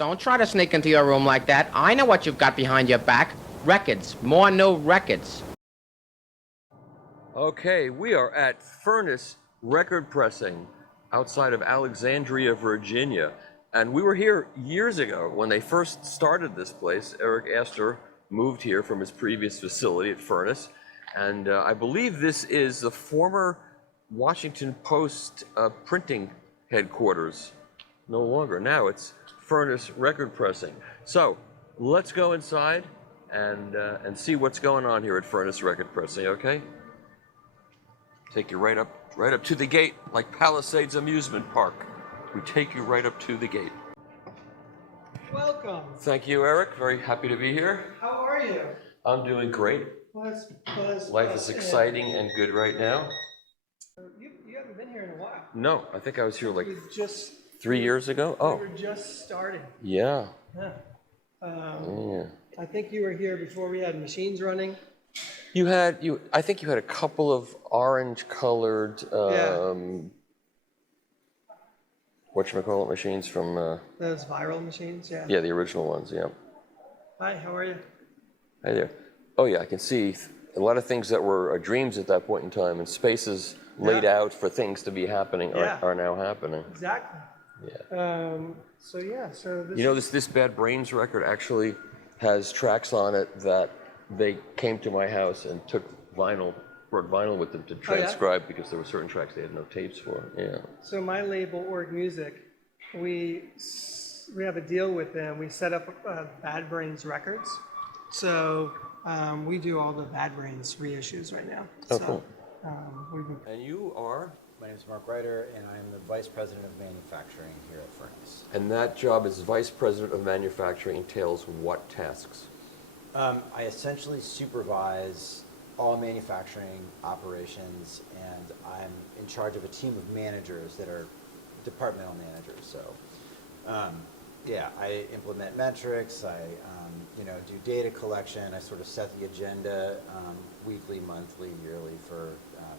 Don't try to sneak into your room like that. I know what you've got behind your back. Records. More new records. Okay, we are at Furnace Record Pressing outside of Alexandria, Virginia. And we were here years ago when they first started this place. Eric Astor moved here from his previous facility at Furnace. And I believe this is the former Washington Post printing headquarters. No longer. Now it's Furnace Record Pressing. So let's go inside and see what's going on here at Furnace Record Pressing, okay? Take you right up to the gate, like Palisades Amusement Park. We take you right up to the gate. Welcome. Thank you, Eric. Very happy to be here. How are you? I'm doing great. Life is exciting and good right now. You haven't been here in a while. No, I think I was here like just 3 years ago. Oh, we were just starting. yeah. Yeah. Yeah. I think you were here before we had machines running. I think you had a couple of orange-colored, whatchamacallit machines from. Those viral machines, yeah. Yeah, the original ones. Yeah. Hi, how are you? Hi there. Oh yeah, I can see a lot of things that were dreams at that point in time, and spaces laid out for things to be happening are now happening. Exactly. Yeah. So this. You know, this Bad Brains record actually has tracks on it that they came to my house and brought vinyl with them to transcribe because there were certain tracks they had no tapes for. Yeah. So my label, Org Music, we have a deal with them. We set up Bad Brains Records. So we do all the Bad Brains reissues right now. Oh, cool. And you are? My name is Mark Reiter, and I am the Vice President of Manufacturing here at Furnace. And that job as Vice President of Manufacturing entails what tasks? I essentially supervise all manufacturing operations, and I'm in charge of a team of managers that are departmental managers. So, I implement metrics. I, do data collection. I sort of set the agenda weekly, monthly, yearly for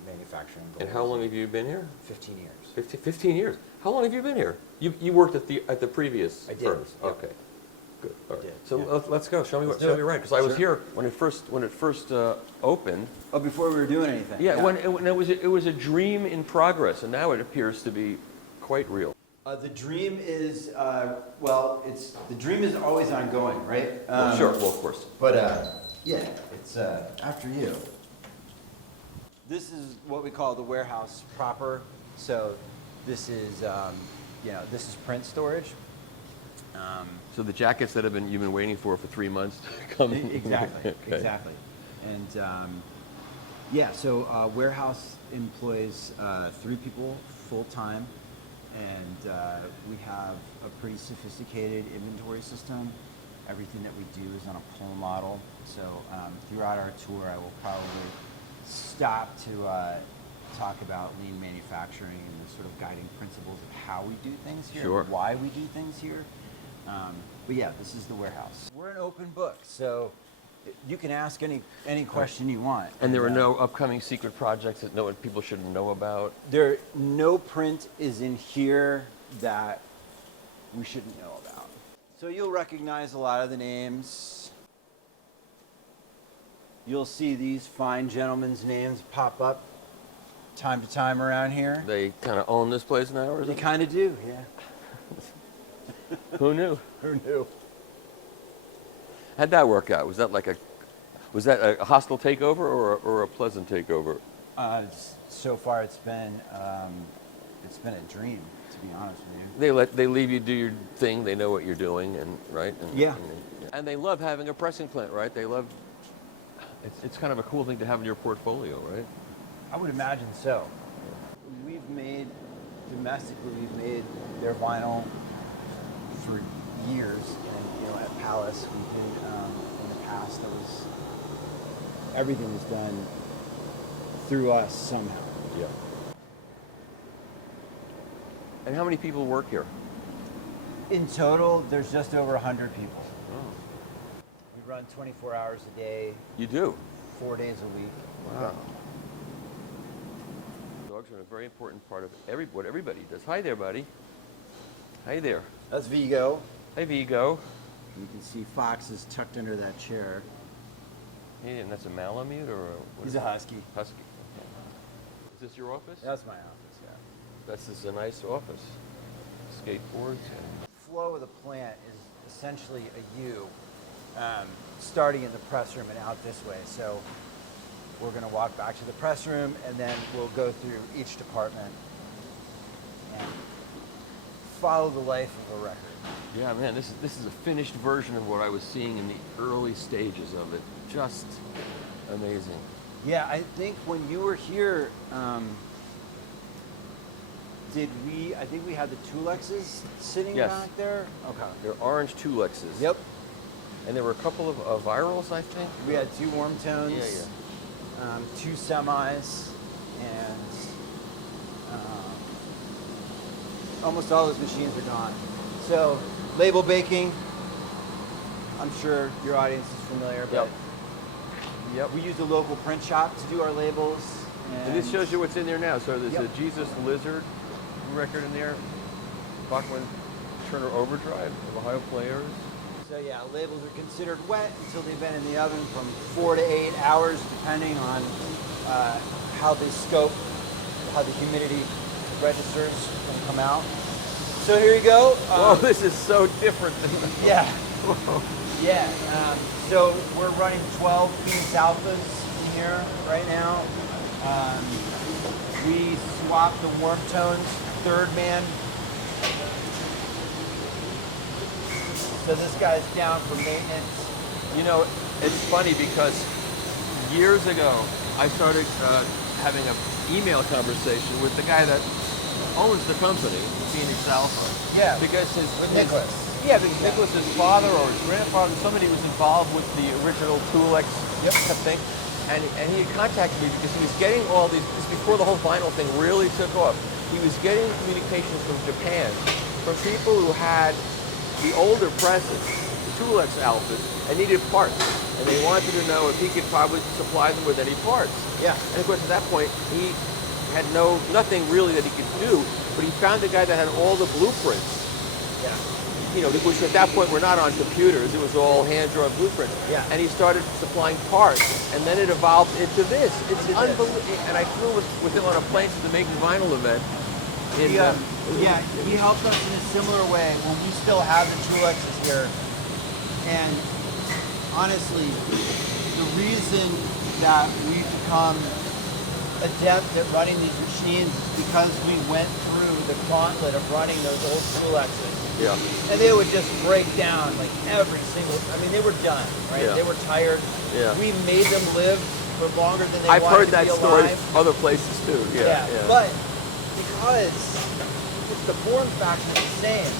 manufacturing goals. And how long have you been here? 15 years. 15 years. How long have you been here? You worked at the previous I did. furnace. Yep. Okay. Good. All right. Did, So let's go. Show me right, because I was here when it first opened. Oh, before we were doing anything. Yeah. When it was a dream in progress, and now it appears to be quite real. The dream is the dream is always ongoing, right? Sure. Well, of course. But it's after you. This is what we call the warehouse proper. So this is this is print storage. So the jackets that you've been waiting for 3 months to come. Exactly. Okay. Exactly. And so warehouse employs 3 people full time, and we have a pretty sophisticated inventory system. Everything that we do is on a pull model. So throughout our tour, I will probably stop to talk about lean manufacturing and the sort of guiding principles of how we do things here, Sure. why we do things here. But yeah, this is the warehouse. We're an open book, so you can ask any question you want. And there are no upcoming secret projects that people should know about? No print is in here that we shouldn't know about. So you'll recognize a lot of the names. You'll see these fine gentlemen's names pop up time to time around here. They kind of own this place now, or They something? kind of do, yeah. Who knew? Who knew? How'd that work out? Was that a hostile takeover or a pleasant takeover? So far, it's been a dream, to be honest with you. They leave you do your thing. They know what you're doing, right? And they love having a pressing plant, right? They love. It's kind of a cool thing to have in your portfolio, right? I would imagine so. Domestically, we've made their vinyl for years, and at Palace, we've been in the past. Everything was done through us somehow. Yeah. And how many people work here? In total, there's just over 100 people. Oh. We run 24 hours a day. You do? 4 days a week. Wow. Dogs are a very important part of what everybody does. Hi there, buddy. Hi there. That's Vigo. Hey, Vigo. You can see Fox is tucked under that chair. Hey, and that's a Malamute or what He's is a it? husky. Husky. Okay. Is this your office? That's my office, yeah. This is a nice office. Skateboards. And Flow of the plant is essentially a U, starting in the press room and out this way. So we're going to walk back to the press room, and then we'll go through each department and follow the life of a record. yeah, man, this is a finished version of what I was seeing in the early stages of it. Just amazing. Yeah, I think when you were here, I think we had the Toolexes sitting Yes. back there? Okay. They're orange Toolexes. Yep. And there were a couple of virals, I think. We had 2 WarmTones, Yeah, 2 semis, and almost all those machines are gone. So, label baking, I'm sure your audience is familiar, but Yep. we use a local print shop to do our labels. And this shows you what's in there now. So there's Yep. a Jesus Lizard record in there. Bachman Turner Overdrive of Ohio Players. So yeah, labels are considered wet until they've been in the oven from 4 to 8 hours, depending on how they scope, how the humidity registers when they come out. So here you go. Oh, this is so different than Yeah. Yeah. So we're running 12 Toolex Alphas in here right now. We swapped the WarmTone's third man. So this guy's down for maintenance. You know, it's funny because years ago I started having an email conversation with the guy that owns the company, Toolex Alpha. Yeah. Because With Nicholas. Yeah, because Nicholas's father or his grandfather, somebody was involved with the original Toolex thing. And he had contacted me because he was getting all these, this is before the whole vinyl thing really took off. He was getting communications from Japan from people who had the older presses, the Toolex Alphas, and needed parts. And they wanted to know if he could probably supply them with any parts. Yeah. And of course, at that point, he had nothing really that he could do, but he found a guy that had all the blueprints. Yeah. You know, which at that point were not on computers, it was all hand-drawn blueprints. Yeah. And he started supplying parts, and then it evolved into this. It's unbelievable. And I flew with him on a plane to the Making Vinyl event. He helped us in a similar way when we still have the Toolexes here. And honestly, the reason that we've become adept at running these machines is because we went through the gauntlet of running those old Toolexes. Yeah. And they would just break down like every single, they were done, right? Yeah. They were tired. Yeah. We made them live for longer than they I've wanted heard to that be story alive. other places too. Yeah. But because it's the form factor is the same,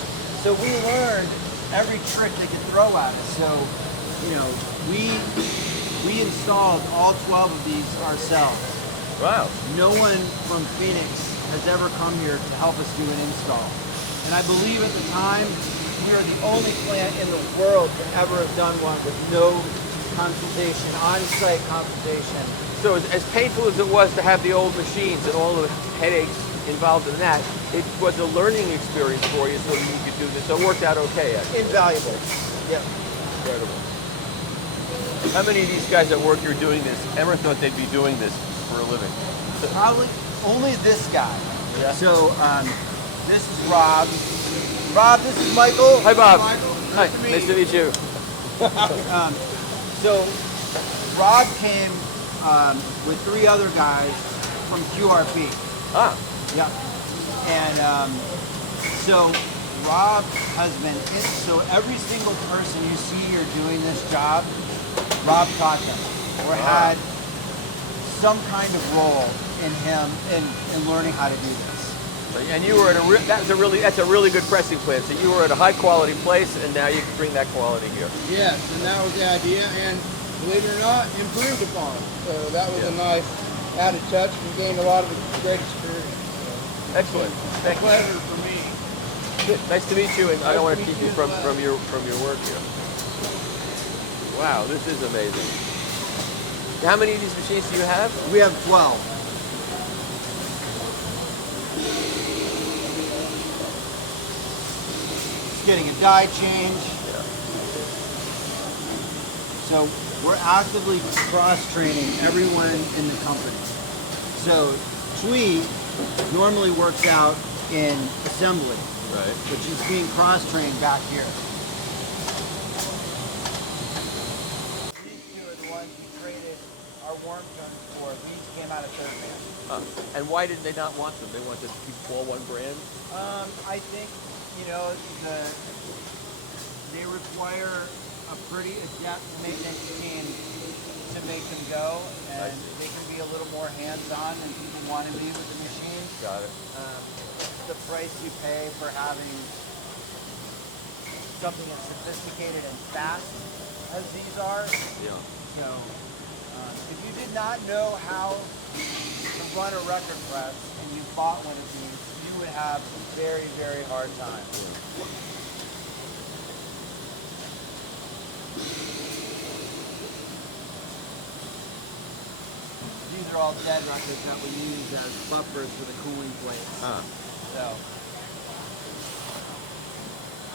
so we learned every trick they could throw at us. So, we installed all 12 of these ourselves. Wow. No one from Phoenix has ever come here to help us do an install. And I believe at the time, we are the only plant in the world to ever have done one with no consultation, on-site consultation. So as painful as it was to have the old machines and all the headaches involved in that, it was a learning experience for you so that you could do this. So it worked out okay, actually. Invaluable. Yeah. Incredible. How many of these guys at work here doing this ever thought they'd be doing this for a living? Probably only this guy. Yeah. So, this is Rob. Rob, this is Michael. Hi, Bob. Michael, Hi. nice to meet Nice to meet you. So, Rob came with 3 other guys from QRP. Ah. Yeah. And so Rob has been so every single person you see here doing this job, Rob taught them or had some kind of role in him in learning how to do this. And you were at that's a really good pressing plant. So you were at a high quality place, and now you can bring that quality here. Yes, and that was the idea, and believe it or not, improved upon. So that was a nice added touch. We gained a lot of great experience. Excellent. Thank you. Pleasure for me. Good. Nice to meet you, and I don't want to Nice to keep meet you you as from well. your work here. Wow, this is amazing. How many of these machines do you have? We have 12. getting a die change. Yeah. So we're actively cross-training everyone in the company. So Twee normally works out in assembly, Right. but she's being cross-trained back here. These two are the ones we traded our WarmTones for. These came out of third man. And why did they not want them? They wanted to keep all one brand? I think, they require a pretty adept maintenance team to make them go, and they can be a little more hands-on than people want to be with the machine. Got it. It's the price you pay for having something as sophisticated and fast as these are. Yeah. So, if you did not know how to run a record press and you bought one of these, you would have a very, very hard time. These are all dead records that we use as buffers for the cooling plates. So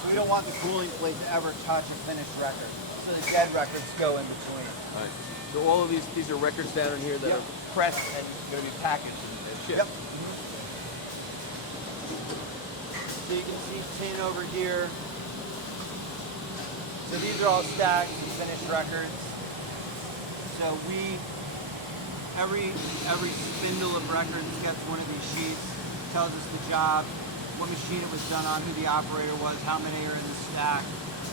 we don't want the cooling plate to ever touch a finished record. So the dead records go in between. Right. So all of these are records down in here that Yep. are pressed and going to be packaged and shipped. Yep. So you can see tin over here. So these are all stacked finished records. So every spindle of records gets one of these sheets, tells us the job, what machine it was done on, who the operator was, how many are in the stack,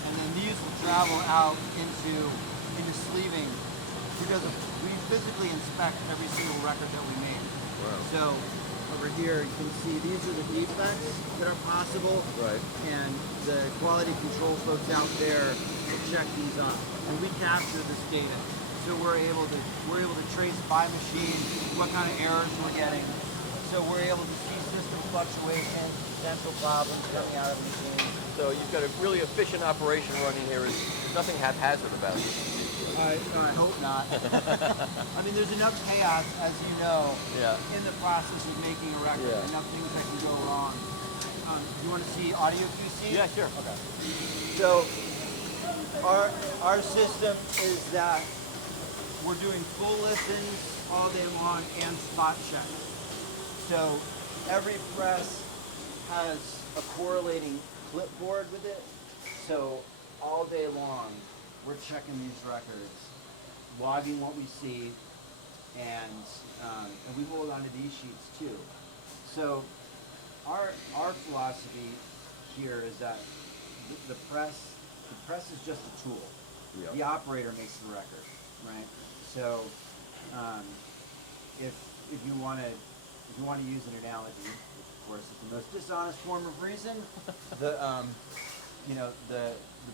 and then these will travel out into sleeving. We physically inspect every single record that we make. Wow. So over here you can see these are the defects that are possible. Right. And the quality control folks out there will check these off. And we capture this data. So we're able to trace by machine what kind of errors we're getting. So we're able to see system fluctuations, potential problems coming out of the machine. So you've got a really efficient operation running here. There's nothing haphazard about it. I hope not. I mean, there's enough chaos, as you know, Yeah. in the process of making a record. Yeah. Enough things that can go wrong. You want to see audio QC? Yeah, sure. Okay. So our system is that we're doing full listens all day long and spot check. So every press has a correlating clipboard with it. So all day long, we're checking these records, logging what we see, and we hold on to these sheets too. So our philosophy here is that the press is just a tool. Yeah. The operator makes the record, right? So if you want to use an analogy, which of course is the most dishonest form of reason, the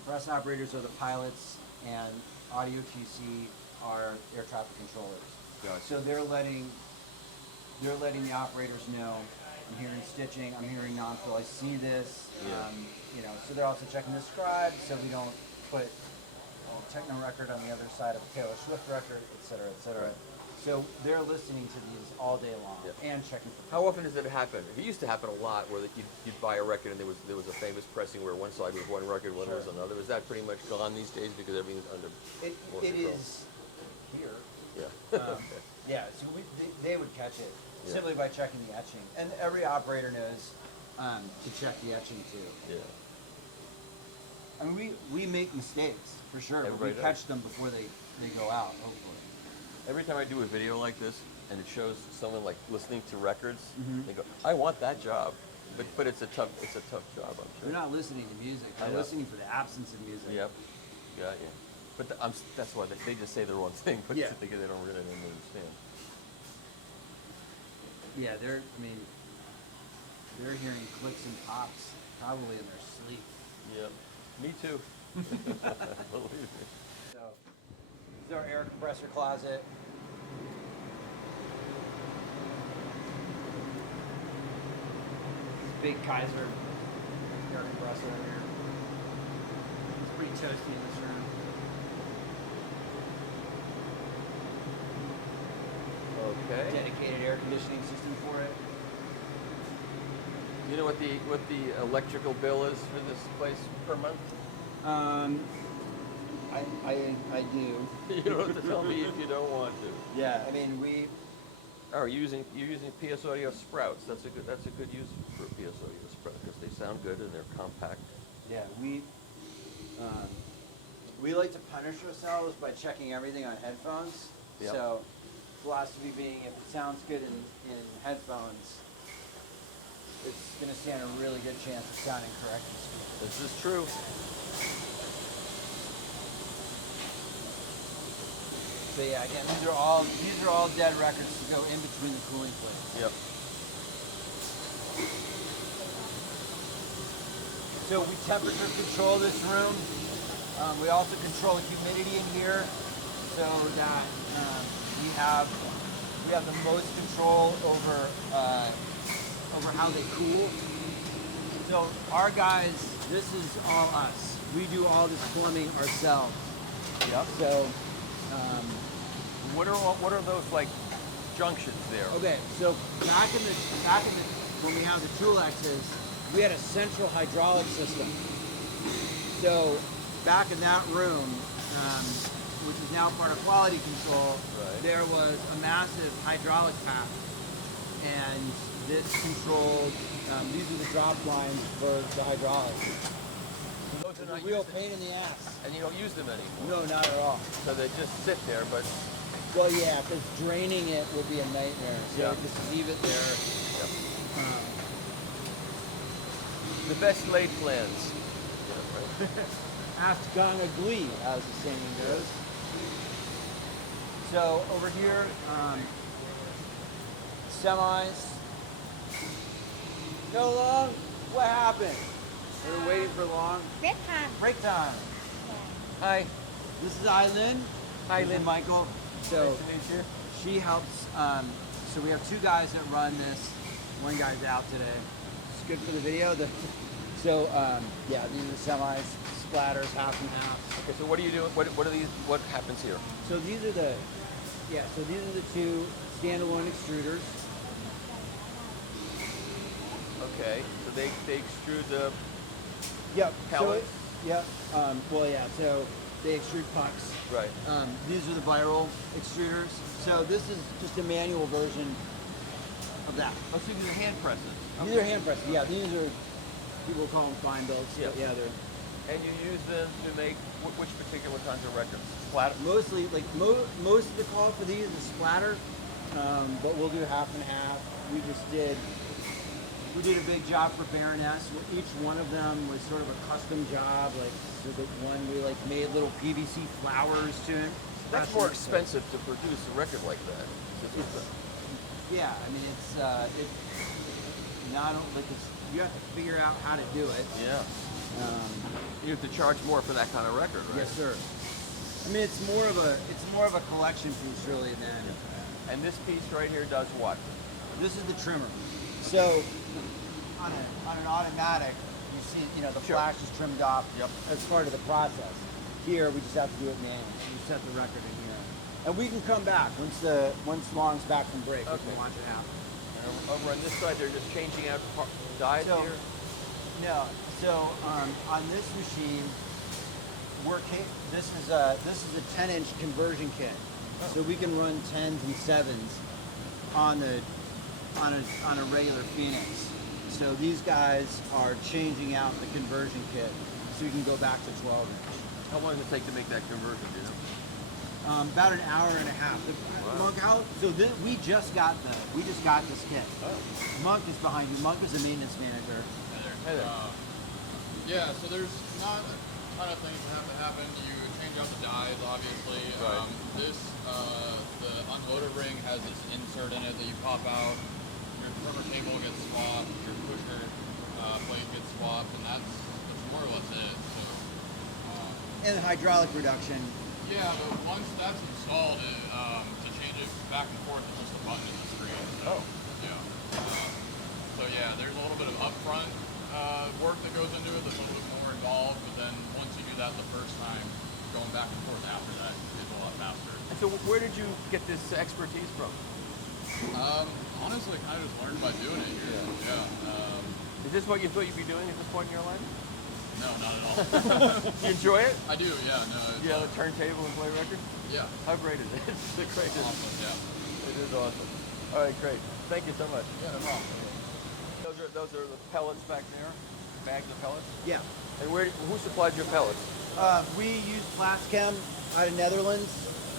press operators are the pilots, and audio QC are air traffic controllers. Gotcha. So they're letting the operators know, I'm hearing stitching, I'm hearing non-fill, I see this. Yeah. So they're also checking the scribe, so we don't put a techno record on the other side of a Taylor Swift record, et cetera, et cetera. Right. So they're listening to these all day long and checking for. How often does it happen? It used to happen a lot where you'd buy a record and there was a famous pressing where one side was one record, one was another. Is that pretty much gone these days because everything's under more It control? is here. Yeah. Yeah, so they would catch it Yeah. simply by checking the etching. And every operator knows to check the etching too. Yeah. I mean, we make mistakes, for sure, but we Everybody does. catch them before they go out, hopefully. Every time I do a video like this and it shows someone like listening to records, Mm-hmm. they go, "I want that job," but it's a tough job, I'm sure. They're not listening to music. I They're know. listening for the absence of music. Yep. Yeah. But that's why they just say the wrong thing, but Yeah. they don't really understand. Yeah, they're hearing clicks and pops probably in their sleep. Yep. Me too. Believe me. So, this is our air compressor closet. Big Kaiser air compressor in here. It's pretty toasty in this room. Okay. Dedicated air conditioning system for it. You know what the electrical bill is for this place per month? I do. You don't have to tell me if you don't want to. Yeah, I mean we. Oh, you're using PS Audio Sprouts. That's a good use for a PS Audio Sprout because they sound good and they're compact. Yeah, we like to punish ourselves by checking everything on headphones. Yep. So, philosophy being, if it sounds good in headphones, it's going to stand a really good chance of sounding correct in speakers. This is true. So yeah, again, these are all dead records to go in between the cooling plates. Yep. So we temperature control this room. We also control the humidity in here, so that we have the most control over how they cool. So our guys, this is all us. We do all this plumbing ourselves. Yep. So What are those like junctions there? okay, so back in the when we had the Toolexes, we had a central hydraulic system. So back in that room, which is now part of quality control, Right. there was a massive hydraulic path, and this controlled. These are the drop lines for the hydraulics. Those are It's not a real used, pain in the ass. and you don't use them anymore. No, not at all. So they just sit there, but Well, yeah, because draining it would be a nightmare. So Yeah. just leave it there. the best laid plans. Yeah, right. Ask Ganga Glee, as the saying goes. So over here, semis. Go long. What happened? We were waiting for long. Break time. Break time. Hi. This is Eileen. Hi, This is Lynn. Michael. So Nice to meet you. she helps. So we have two guys that run this. One guy's out today. It's good for the video. Yeah, these are the semis, splatters, half and half. Okay, so what do you do? What are these? What happens here? So these are the two standalone extruders. Okay, so they extrude the Yep. pellets. So they extrude pucks. Right. These are the viral extruders. So this is just a manual version of that. Oh, so these are hand presses. These are hand presses. Yeah, these are, people call them fine belts. Yeah. But yeah, they're And you use them to make which particular kinds of records? Splatter. mostly like most of the call for these is splatter, but we'll do half and half. We did a big job for Baroness. Each one of them was sort of a custom job. Like so the one we like made little PVC flowers to it. That's more expensive to produce a record like that. Yeah, I mean it's not only like you have to figure out how to do it. Yeah. You have to charge more for that kind of record, right? Yes, sir. I mean it's more of a collection piece really than. And this piece right here does what? This is the trimmer. So on an automatic, you see, the Sure. flash is trimmed off Yep. as part of the process. Here, we just have to do it manually. We set the record in here, and we can come back once Long's back from break. We Okay. can watch it happen. And over on this side, they're just changing out dies So- here. No, so on this machine, this is a 10-inch conversion kit, so we can run 10s and 7s on a regular Phoenix. So these guys are changing out the conversion kit, so you can go back to 12-inch. How long does it take to make that conversion? Do you know? About an hour and a half. We just got this kit. Monk is behind you. Monk is a maintenance manager. Hey there. Yeah, so there's not a ton of things that have to happen. You change out the dies, obviously. Right. The unloader ring has this insert in it that you pop out. Your trimmer cable gets swapped, your pusher plate gets swapped, and that's more or less it. So, And hydraulic reduction. yeah, but once that's installed, to change it back and forth, it's just a button in the screen. So, Oh. yeah, there's a little bit of upfront work that goes into it that's a little bit more involved, but then once you do that the first time, going back and forth after that is a lot faster. And so where did you get this expertise from? Honestly, kind of just learned by doing it here. Yeah. Is this what you thought you'd be doing at this point in your life? No, not at all. You enjoy it? I do, yeah. No, it's, You have a turntable and play records? yeah. How great is it? It's the greatest. Awesome, yeah. It is awesome. All right, great. Thank you so much. Yeah, no problem. Those are the pellets back there. Bags of pellets. Yeah. And who supplies your pellets? We use Plaschem out of Netherlands.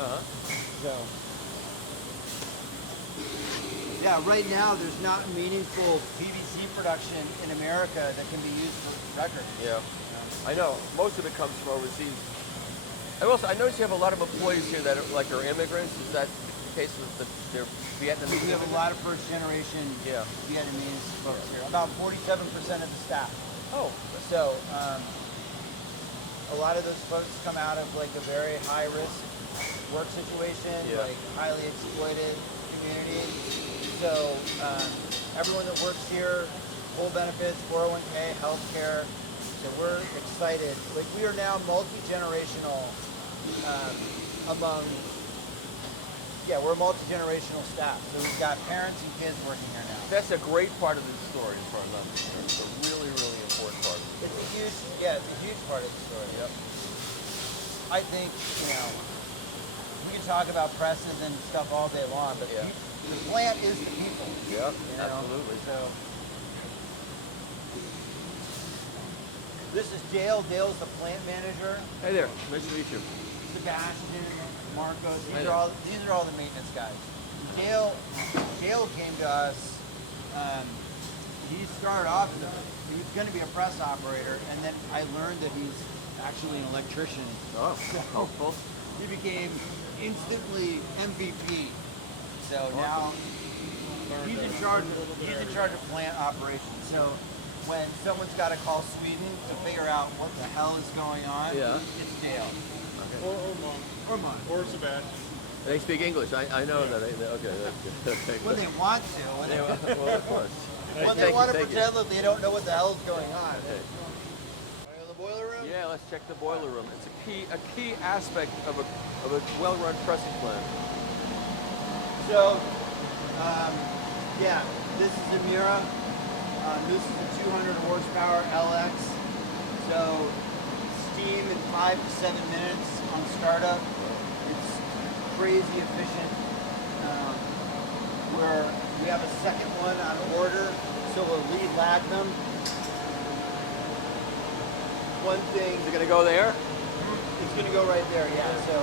Uh-huh. So, yeah, right now there's not meaningful PVC production in America that can be used for records. Yeah. I know. Most of it comes from overseas. I notice you have a lot of employees here that are immigrants. Is that the case with they're Vietnamese? We have a lot of first generation Vietnamese folks here. About 47% of the staff. Oh. So, a lot of those folks come out of like a very high risk work situation, like highly exploited community. So everyone that works here, full benefits, 401k, healthcare. So we're excited. Like we are now multi-generational we're a multi-generational staff. So we've got parents and kids working here now. That's a great part of the story as far as I'm concerned. It's a really, really important part. It's a huge part of the story. Yep. I think, we can talk about presses and stuff all day long, but the plant is the people. Yep, You know? absolutely. So this is Dale. Dale's the plant manager. Hey there, nice to meet you. Sebastian, Marcos. Hey These are all the maintenance guys. Dale came to us. He started off. He was going to be a press operator, and then I learned that he's actually an electrician. Oh, helpful. He became instantly MVP. So now he's in charge of plant operations. So when someone's got to call Sweden to figure out what the hell is going on, it's Dale. Or Mon. Or Sebastian. They speak English. I know that. Okay. When they want to. Well, of course. When they want to pretend that they don't know what the hell is going on. Okay. The boiler room? Yeah, let's check the boiler room. It's a key aspect of a well-run pressing plant. So, this is a Mira. This is a 200 horsepower LX. So, steam in 5 to 7 minutes on startup. It's crazy efficient. We have a second one on order, so we'll lead lag them. One thing. Is it going to go there? It's going to go right there, yeah. So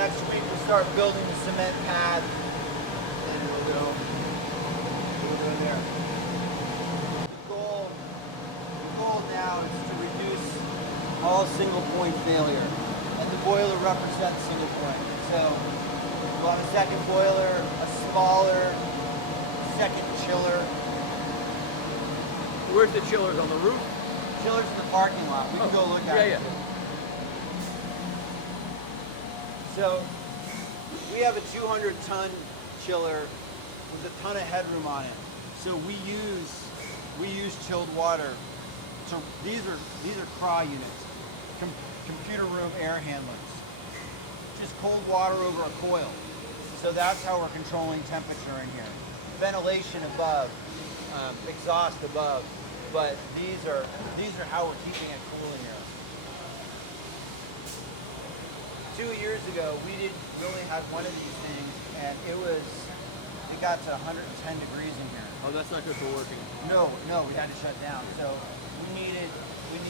next week we'll start building the cement pad, and it'll go in there. The goal now is to reduce all single point failure, and the boiler represents single point. So we'll have a second boiler, a smaller second chiller. Where's the chillers, on the roof? Chiller's in the parking lot. We can go look at it. Yeah. So we have a 200-ton chiller with a ton of headroom on it. So we use chilled water. So these are CRAW units, computer room air handlers. Just cold water over a coil. So that's how we're controlling temperature in here. Ventilation above, exhaust above, but these are how we're keeping it cool in here. 2 years ago, we only had one of these things, and it got to 110 degrees in here. Oh, that's not good for working. No, we had to shut down. So we needed an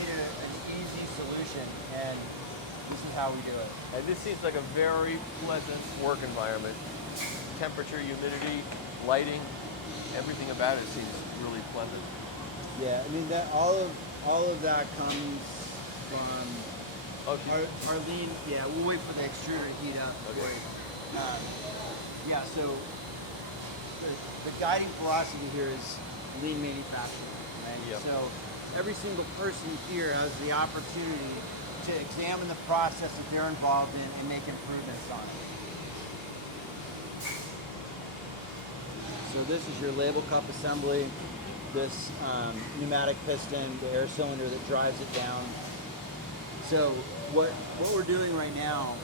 easy solution, and this is how we do it. And this seems like a very pleasant work environment. Temperature, humidity, lighting, everything about it seems really pleasant. Yeah, I mean that all of that comes from our lean. Yeah, we'll wait for the extruder to heat up. Okay. So the guiding philosophy here is lean manufacturing. Right? Yep. So every single person here has the opportunity to examine the process that they're involved in and make improvements on it. So this is your label cup assembly, this pneumatic piston, the air cylinder that drives it down. So what we're doing right now,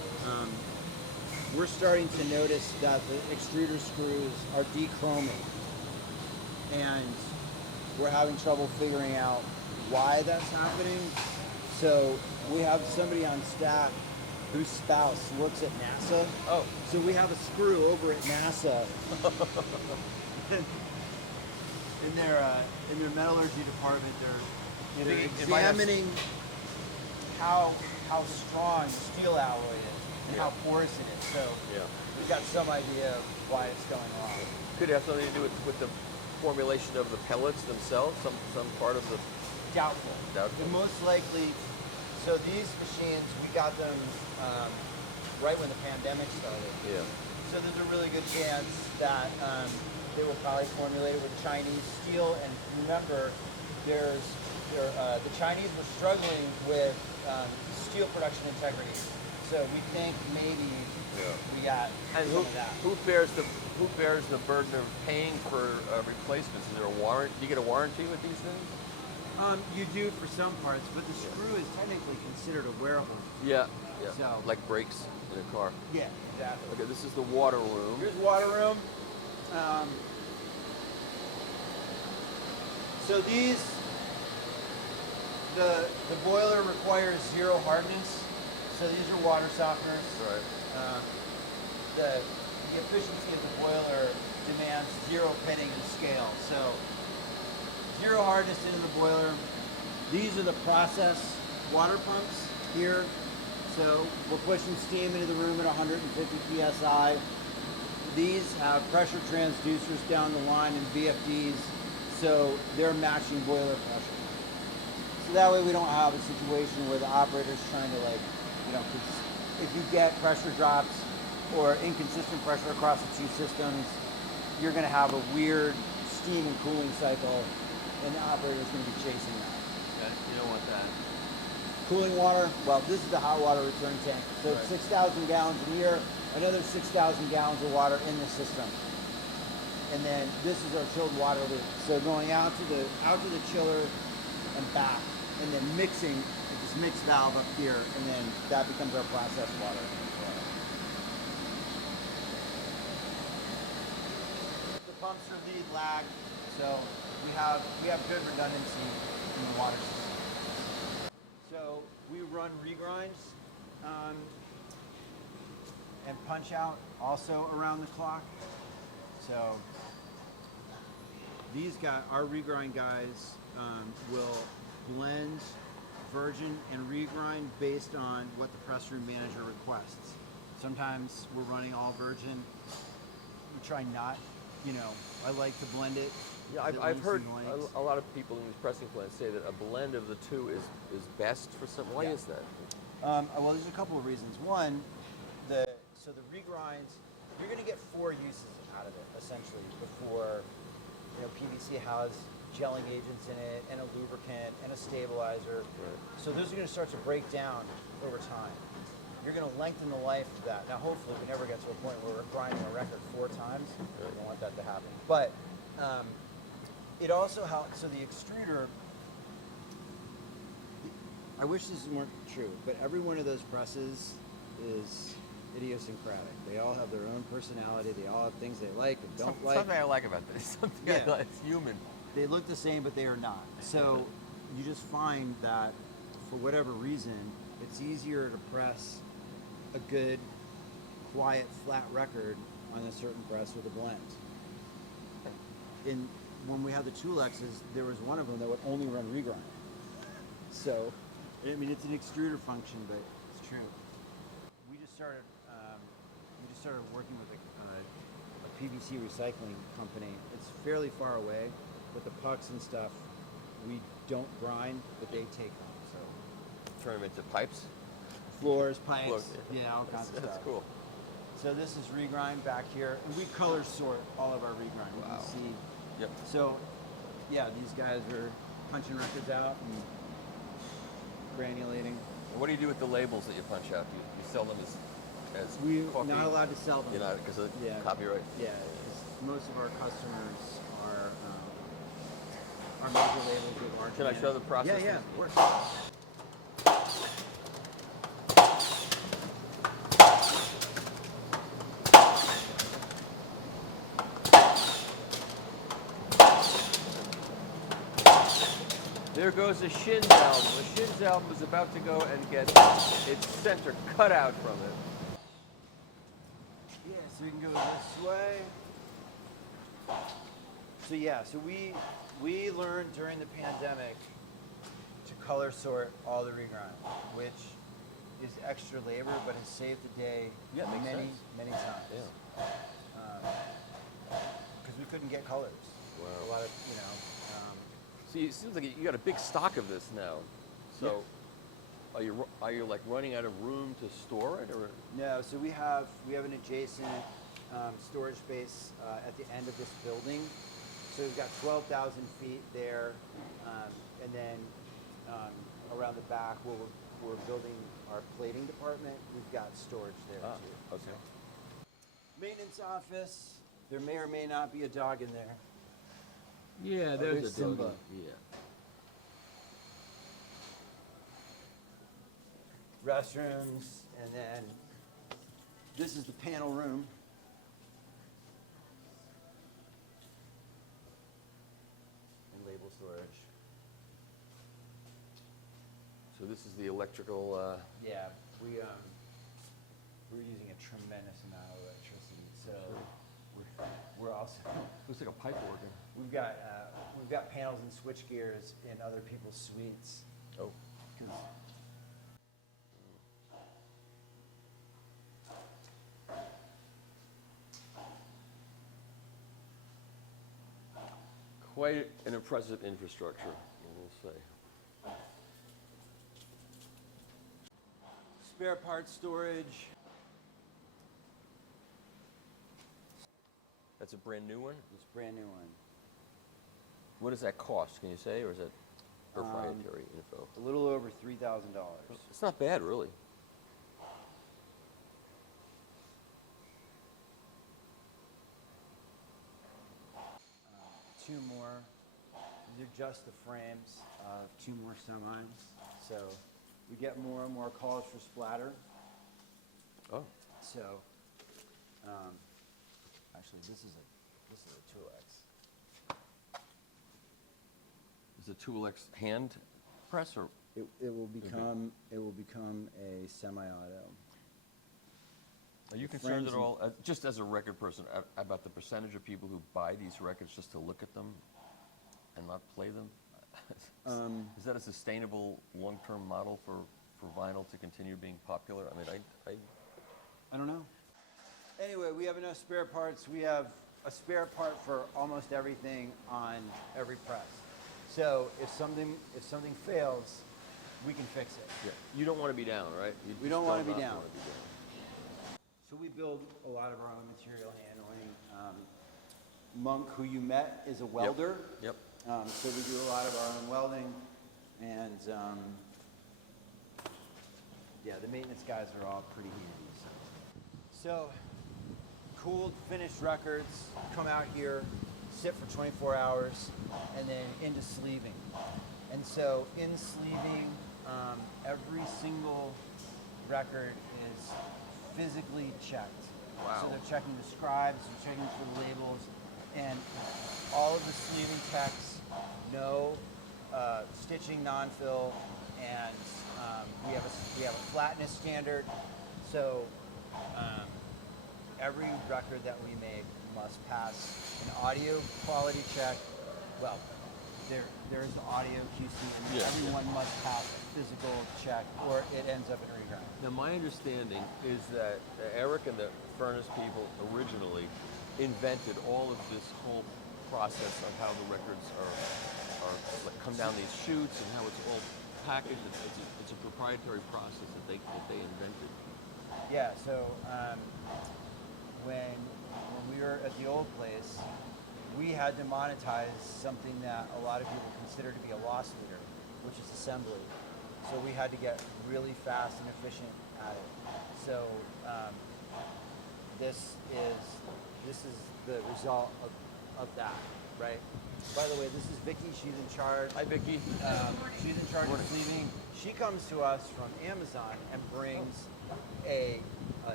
we're starting to notice that the extruder screws are dechroming. And we're having trouble figuring out why that's happening. So we have somebody on staff whose spouse works at NASA. Oh. So we have a screw over at NASA in their metallurgy department. They're examining how strong the steel alloy is and how porous it is. So we've got some idea of why it's going on. Could it have something to do with the formulation of the pellets themselves? Some part of the Doubtful. Doubtful. The most likely. So these machines, we got them right when the pandemic started. Yeah. So there's a really good chance that they were probably formulated with Chinese steel. And remember, the Chinese were struggling with steel production integrity. So we think maybe we got And some of that. who bears the burden of paying for replacements? Is there a warrant? Do you get a warranty with these things? You do for some parts, but the screw is technically considered a wearable. Yeah. So- Like brakes in a car. Yeah, exactly. Okay, this is the water room. Here's water room. So the boiler requires 0 hardness. So these are water softeners. Right. The efficiency of the boiler demands 0 pitting and scale. So 0 hardness into the boiler. These are the process water pumps here. So we're pushing steam into the room at 150 psi. These have pressure transducers down the line and VFDs, so they're matching boiler pressure. So that way we don't have a situation where the operator's trying to 'cause if you get pressure drops or inconsistent pressure across the two systems, you're gonna have a weird steam and cooling cycle, and the operator's gonna be chasing that. You don't want that. Cooling water, well, this is the hot water return tank. So it's 6,000 gallons a year, another 6,000 gallons of water in the system. And then this is our chilled water loop. So going out to the chiller and back, and then mixing with this mix valve up here, and then that becomes our processed water. The pumps are lead lag, so we have good redundancy in the water system. So we run regrinds and punch out also around the clock. So these guys, our regrind guys, will blend virgin and regrind based on what the press room manager requests. Sometimes we're running all virgin. We try not, I like to blend it. Yeah, I've heard a lot of people in these pressing plants say that a blend of the two is best for some. Why is that? Well, there's a couple of reasons. One, the regrinds, you're going to get 4 uses out of it essentially before, PVC has gelling agents in it and a lubricant and a stabilizer. Right. So those are going to start to break down over time. You're going to lengthen the life of that. Now, hopefully, we never get to a point where we're grinding a record 4 times. We don't want that to happen. But it also helps. So the extruder. I wish this weren't true, but every one of those presses is idiosyncratic. They all have their own personality. They all have things they like and don't like. Something I like about this. Something I like. It's human. They look the same, but they are not. So you just find that for whatever reason, it's easier to press a good, quiet, flat record on a certain press with a blend. And when we had the Toolexes, there was one of them that would only run regrind. So, it's an extruder function, but it's true. We just started working with a PVC recycling company. It's fairly far away, but the pucks and stuff, we don't grind, but they take them. So Turn them into pipes. floors, pipes, Floors, all kinds of stuff. That's cool. So this is regrind back here, and we color sort all of our regrind. You can see. Yep. So, these guys are punching records out and granulating. And what do you do with the labels that you punch out? You sell them as We're coffee? not allowed to sell them. You're not because of Yeah. copyright. Yeah, 'cause most of our customers are major labels with large. Can I show the process? Yeah, of course. goes the shins album. The shins album is about to go and get its center cut out from it. Yeah, so we can go this way. So yeah, so we learned during the pandemic to color sort all the regrind, which is extra labor, but has saved the day Yeah, makes many, sense. many times. Yeah. Because we couldn't get colors. Wow. A lot of, See, it seems like you got a big stock of this now. So, are you like running out of room to store it, or? No, so we have an adjacent storage space at the end of this building. So we've got 12,000 feet there, and then around the back where we're building our plating department, we've got storage there too. Okay. Maintenance office. There may or may not be a dog in there. Yeah, there's a Simba. Yeah. Restrooms, and then this is the panel room. And label storage. So this is the electrical. Yeah, we're using a tremendous amount of electricity, so we're also Looks like a pipe organ. we've got panels and switch gears in other people's suites. Oh. 'Cause Quite an impressive infrastructure, I will say. spare parts storage. That's a brand new one? This brand new one. What does that cost? Can you say, or is that proprietary info? A little over $3,000. It's not bad, really. Two more. These are just the frames of two more semis. So we get more and more calls for splatter. Oh. So, actually, this is a Toolex. Is the Toolex hand press, or? It will become a semi-auto. Are you The concerned at frames all, just as a record person, about the percentage of people who buy these records just to look at them and not play them? Is that a sustainable long-term model for vinyl to continue being popular? I mean, I don't know. Anyway, we have enough spare parts. We have a spare part for almost everything on every press. So if something fails, we can fix it. yeah. You don't want to be down, right? You We just don't want to be not down. wanna So we build a lot of our own material handling. Monk, who you met, is a welder. Yep. So we do a lot of our own welding, and yeah, the maintenance guys are all pretty handy. So cooled, finished records come out here, sit for 24 hours, and then into sleeving. And so in sleeving, every single record is physically checked. Wow. So they're checking the scribes, they're checking for the labels, and all of the sleeving techs know stitching, non-fill, and we have a flatness standard. So every record that we make must pass an audio quality check. Well, there is the audio QC, and Yeah, everyone must pass a physical check, or it ends up in regrind. Now, my understanding is that Eric and the furnace people originally invented all of this whole process of how the records are like, come down these chutes and how it's all packaged. It's a proprietary process that they invented. Yeah, so when we were at the old place, we had to monetize something that a lot of people consider to be a loss leader, which is assembly. So we had to get really fast and efficient at it. So this is the result of that, right? By the way, this is Vicky. She's in charge. Hi, Vicky. She's in charge of sleeving. She comes to us from Amazon and brings a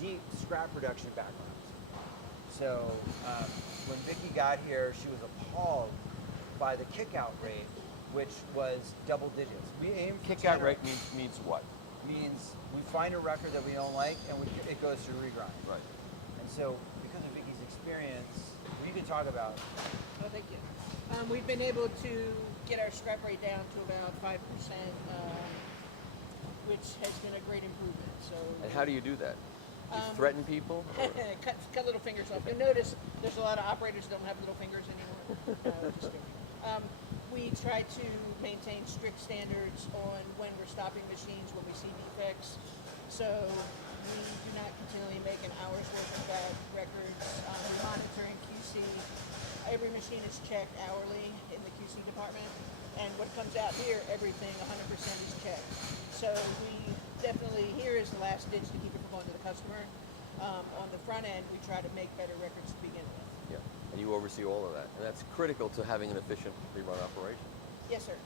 deep scrap production background. So when Vicky got here, she was appalled by the kick-out rate which was double digits. We aim for Kick out 10 rate means what? means we find a record that we don't like and it goes to regrind. Right. And so because of Vicky's experience, we can talk about. Oh, thank you. We've been able to get our scrap rate down to about 5%, which has been a great improvement. So. And how do you do that? You threaten people? Or? cut little fingers off. You'll notice there's a lot of operators that don't have little fingers anymore. Just kidding. We try to maintain strict standards on when we're stopping machines when we see defects. So we do not continually make an hour's worth of bad records. We monitor in QC. Every machine is checked hourly in the QC department. And what comes out here, everything 100% is checked. So we definitely, here is the last ditch to keep it from going to the customer. On the front end, we try to make better records to begin with. Yeah. And you oversee all of that. And that's critical to having an efficient rerun operation. Yes, sir.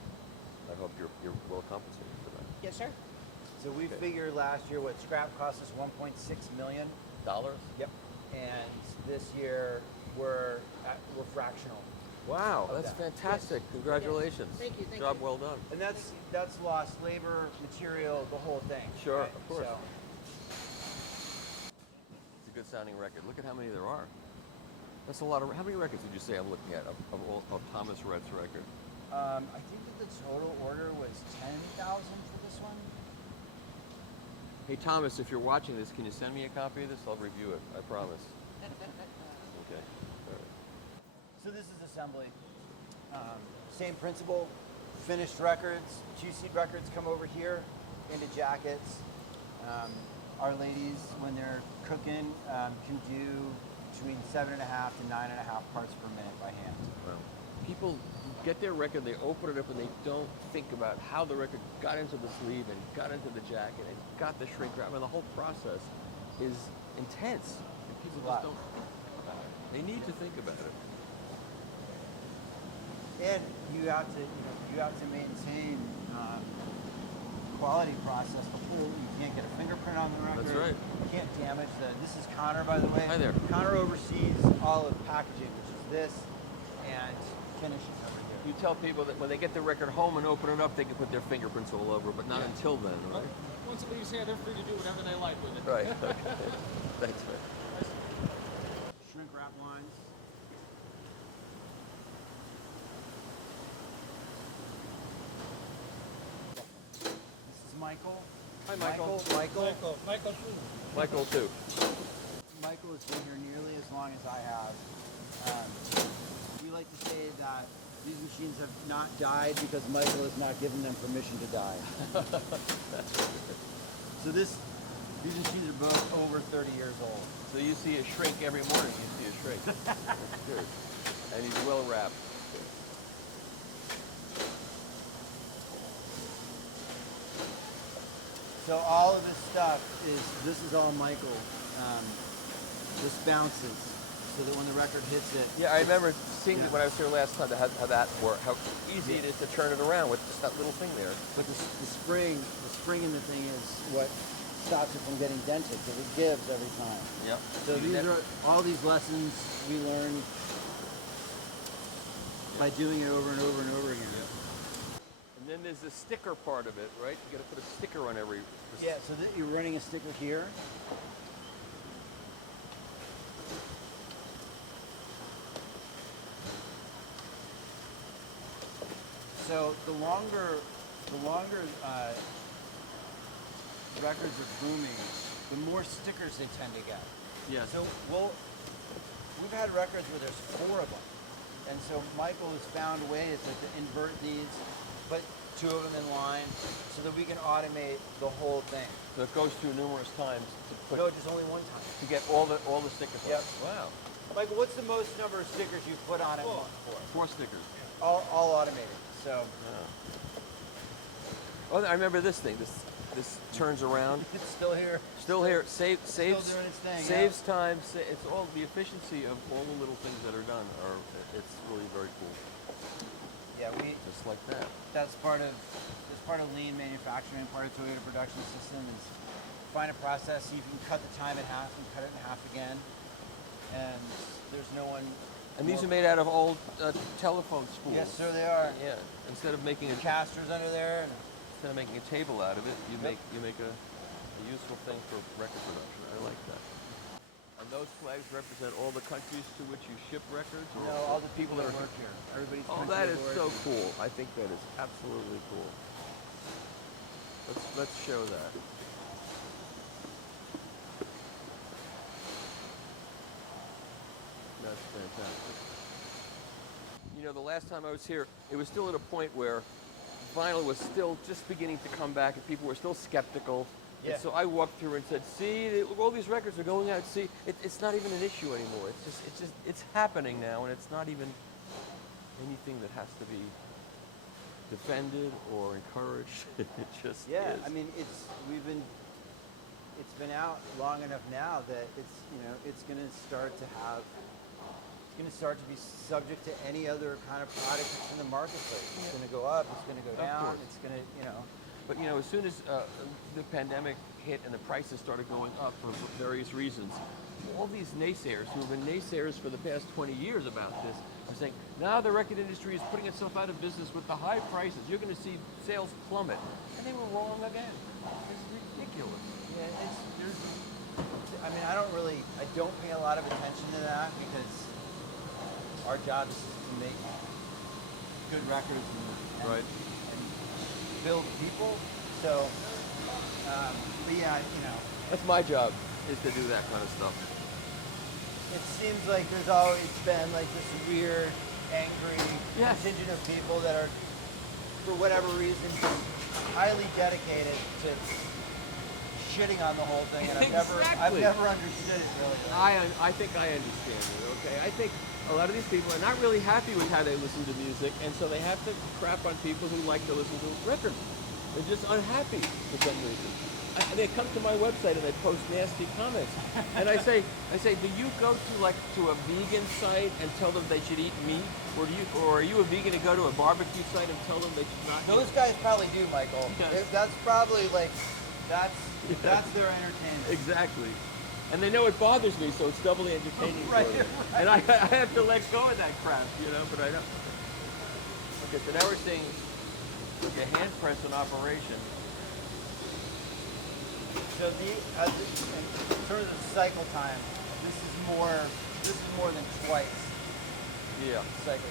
I hope you're well compensated for that. Yes, sir. So we figured last year what scrap cost us 1.6 million. Dollars? Yep. And this year we're fractional. Wow, Of that's that. fantastic. Congratulations. Yes. Thank you, thank Job you. well done. And that's lost labor, material, the whole thing. Sure, right? of course. So, It's a good sounding record. Look at how many there are. That's a lot of. How many records did you say I'm looking at of Thomas Rhett's record? I think that the total order was 10,000 for this one. Hey Thomas, if you're watching this, can you send me a copy of this? I'll review it. I promise. Okay. All right. So this is assembly. Same principle, finished records, QC records come over here into jackets. Our ladies, when they're cooking, can do between 7.5 to 9.5 parts per minute by hand. Well, people get their record, they open it up, and they don't think about how the record got into the sleeve and got into the jacket and got the shrink wrap. I mean, the whole process is intense, and people It's a lot. just don't think about it. They need to think about it. And you have to maintain quality process. The whole, you can't get a fingerprint on the record. That's right. You can't damage this is Connor, by the way. Hi there. Connor oversees all of packaging, which is this, and finishing over here. You tell people that when they get their record home and open it up, they can put their fingerprints all over, but not until then, right? Once it leaves here, they're free to do whatever they like with it. Right. Thanks, man. Shrink wrap lines. This is Michael. Hi, Michael. Michael, Michael, too. Michael has been here nearly as long as I have. We like to say that these machines have not died because Michael has not given them permission to die. So these machines are both over 30 years old. So you see a shrink every morning. You see a shrink. That's good. And he's well wrapped. So all of this stuff this is all Michael. This bounces so that when the record hits it. Yeah, I remember seeing it when I was here last time. How that worked. How easy it is to turn it around with just that little thing there. But the spring in the thing is what stops it from getting dented because it gives every time. Yep. So these are all these lessons we learn by doing it over and over and over again. And then there's the sticker part of it, right? You got to put a sticker on every. Yeah, so that you're running a sticker here. So the longer records are booming, the more stickers they tend to get. Yeah. So we've had records where there's 4 of them. And so Michael has found ways to invert these, but 2 of them in line so that we can automate the whole thing. So it goes through numerous times to put No, just only one time. to get all the stickers. on. Yep. Wow. Michael, what's the most number of stickers you've put on at once? 4 stickers. All automated. So Oh, I remember this thing. This turns around. it's still here. Still here. Saves doing its thing, saves time. It's all the efficiency of all the little things that are done. It's really very cool. Yeah, Just like that. that's part of lean manufacturing, part of Toyota production system is find a process so you can cut the time in half and cut it in half again. And there's no one And these are made out of old telephone spools. Yes, sir, they are. Yeah. Instead of making a Casters under there. And instead of making a table out of it, you make a useful thing for record production. I like that. And those flags represent all the countries to which you ship records? Or all the people that work here. Everybody's Oh, country that of is origin. so cool. I think that is absolutely cool. Let's show that. That's fantastic. You know, the last time I was here, it was still at a point where vinyl was still just beginning to come back and people were still skeptical. Yeah. And so I walked through and said, see, all these records are going out. See, it's not even an issue anymore. It's happening now, and it's not even anything that has to be defended or encouraged. It just Yeah, is. I mean, it's been out long enough now that it's going to start to be subject to any other kind of product that's in the marketplace. It's going to go up, it's going to go down, course. it's going to, But you know, as soon as the pandemic hit and the prices started going up for various reasons, all these naysayers who have been naysayers for the past 20 years about this are saying, now the record industry is putting itself out of business with the high prices. You're going to see sales plummet. And they were wrong again. It's ridiculous. yeah, I don't pay a lot of attention to that because our job is to make good records and Right. and build people. So, but yeah, That's my job, is to do that kind of stuff. it seems like there's always been like this weird, angry Yes. contingent of people that are, for whatever reason, just highly dedicated to shitting on the whole thing, and I've Exactly. never understood it really. I think I understand it, okay? I think a lot of these people are not really happy with how they listen to music, and so they have to crap on people who like to listen to records. They're just unhappy for some reason. And they come to my website and they post nasty comments. And I say, do you go to a vegan site and tell them they should eat meat? Or are you a vegan to go to a barbecue site and tell them they should not Those eat? guys probably do, Michael. Yes. That's probably like, that's their entertainment. Exactly. And they know it bothers me, so it's doubly entertaining Right, for them. right. And I have to let go of that crap, but I don't. Okay, so now we're seeing a hand press in operation. So in terms of cycle time, this is more than twice Yeah. cycle time.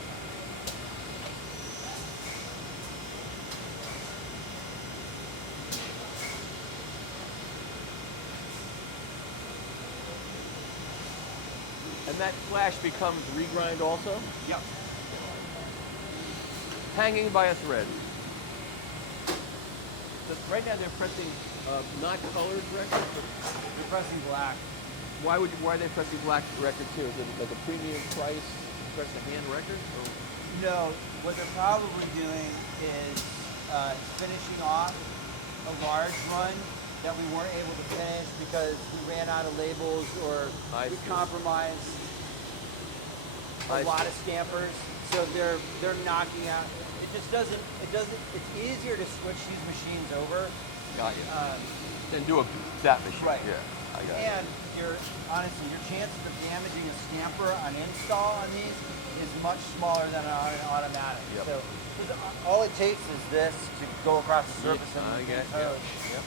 And that flash becomes regrind also? Yep. Hanging by a thread. So right now they're pressing not colored records, but You're pressing black. why are they pressing black record too? Is it like a premium price to press a hand record? Or? No, what they're probably doing is finishing off a large run that we weren't able to finish because we ran out of labels or I we see. compromised I a lot see. of stampers. So they're knocking out. It's easier to switch these machines over. Got you. And do that machine. Right. Yeah, I got it. And your chances of damaging a stamper on install on these is much smaller than on an automatic. Yep. So 'cause all it takes is this to go across the surface I and get code. Yep.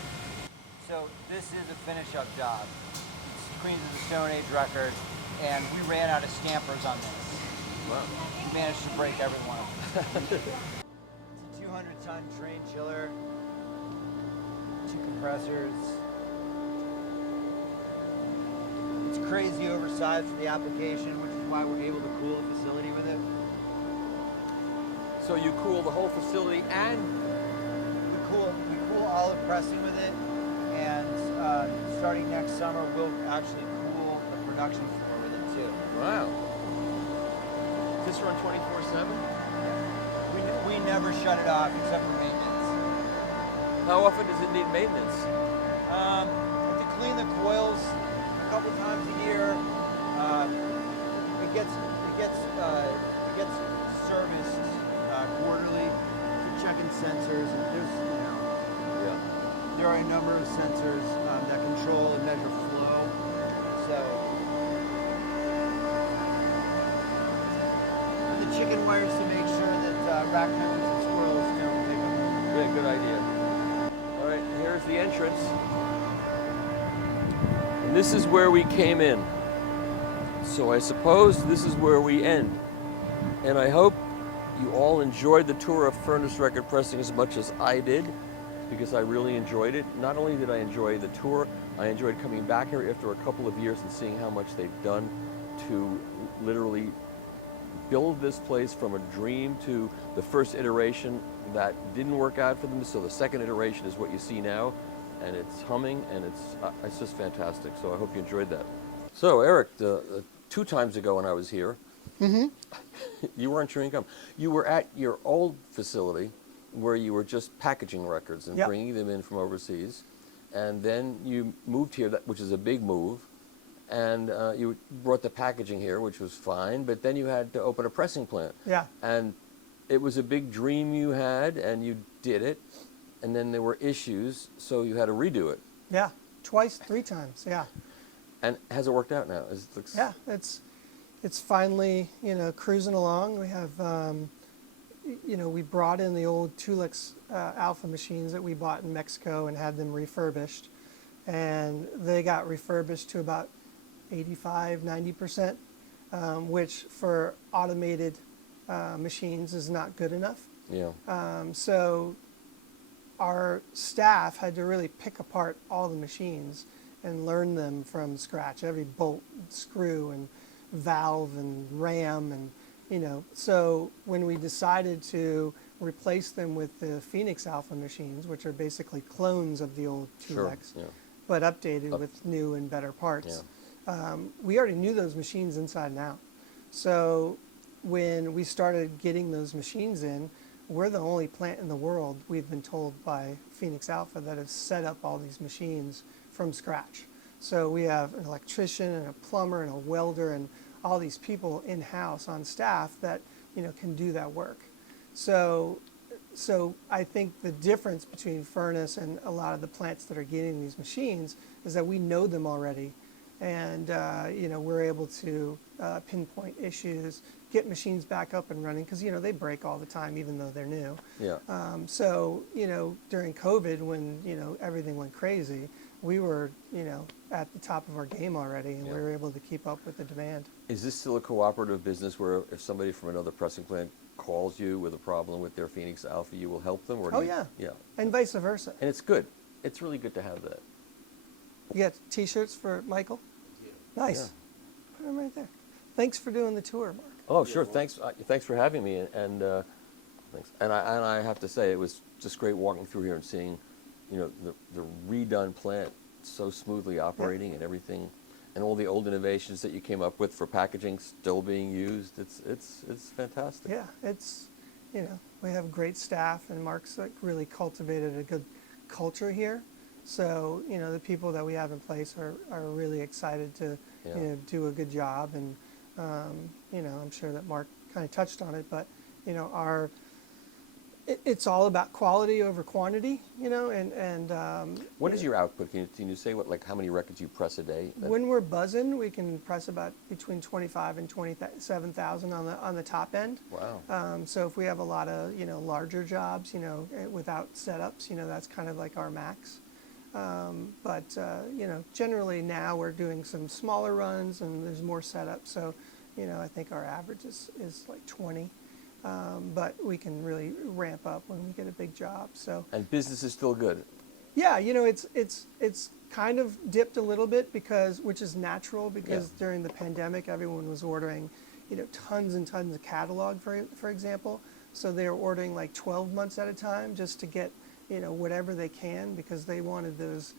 So this is a finish-up job. It's Queens of the Stone Age record, and we ran out of stampers on this. Wow. We managed to break every one of them. It's a 200-ton train chiller, 2 compressors. It's crazy oversized for the application, which is why we're able to cool the facility with it. So you cool the whole facility and We cool olive pressing with it, and starting next summer, we'll actually cool the production floor with it too. wow. Does this run 24/7? We never shut it off except for maintenance. How often does it need maintenance? Have to clean the coils a couple times a year. It gets serviced quarterly for checking sensors. And Yeah. there are a number of sensors that control and measure flow. So raccoons and squirrels don't take them. Yeah, good idea. All right, here's the entrance. And this is where we came in. So I suppose this is where we end. And I hope you all enjoyed the tour of furnace record pressing as much as I did, because I really enjoyed it. Not only did I enjoy the tour, I enjoyed coming back here after a couple of years and seeing how much they've done to literally build this place from a dream to the first iteration that didn't work out for them. So the second iteration is what you see now, and it's humming, and it's just fantastic. So I hope you enjoyed that. So Eric, 2 times ago when I was here, you weren't chewing gum. You were at your old facility where you were just packaging records and Yep. bringing them in from overseas, and then you moved here, which is a big move, and you brought the packaging here, which was fine, but then you had to open a pressing plant. Yeah. And it was a big dream you had, and you did it, and then there were issues, so you had to redo it. Yeah. Twice, 3 times. Yeah. And has it worked out now? Yeah. It's finally, cruising along. We have, we brought in the old Toolex Alpha machines that we bought in Mexico and had them refurbished. And they got refurbished to about 85, 90%, which for automated machines is not good enough. Yeah. So our staff had to really pick apart all the machines and learn them from scratch, every bolt, and screw, and valve, and ram, and so when we decided to replace them with the Phoenix Alpha machines, which are basically clones of the old Toolex, Sure, yeah. but updated with new and better parts, we already knew those machines inside and out. So when we started getting those machines in, we're the only plant in the world, we've been told by Phoenix Alpha, that has set up all these machines from scratch. So we have an electrician and a plumber and a welder and all these people in-house on staff that can do that work. So I think the difference between Furnace and a lot of the plants that are getting these machines is that we know them already, and we're able to pinpoint issues, get machines back up and running, because they break all the time even though they're new. Yeah. So during COVID, when everything went crazy, we were at the top of our game already, and we were able to keep up with the demand. Is this still a cooperative business where if somebody from another pressing plant calls you with a problem with their Phoenix Alpha, you will help them? Or do Oh you, yeah. Yeah. And vice versa. And it's good. It's really good to have that. You got T-shirts for Michael? Nice. Put them right there. Thanks for doing the tour, Mark. Oh, sure. Thanks for having me. And thanks. And I have to say, it was just great walking through here and seeing, the redone plant so smoothly operating and everything, and all the old innovations that you came up with for packaging still being used. It's fantastic. Yeah, it's, we have great staff, and Mark's really cultivated a good culture here. So, the people that we have in place are really excited to, do a good job. And, I'm sure that Mark kind of touched on it, but, it's all about quality over quantity, and What is your output? Can you say how many records you press a day? when we're buzzing, we can press about between 25 and 27,000 on the top end. Wow. So if we have a lot of larger jobs, without setups, that's kind of like our max. But generally now we're doing some smaller runs and there's more setups. So I think our average is like 20. But we can really ramp up when we get a big job. So. And business is still good. Yeah, it's kind of dipped a little bit which is natural, because during the pandemic everyone was ordering, tons and tons of catalog, for example. So they were ordering like 12 months at a time just to get whatever they can, because they wanted those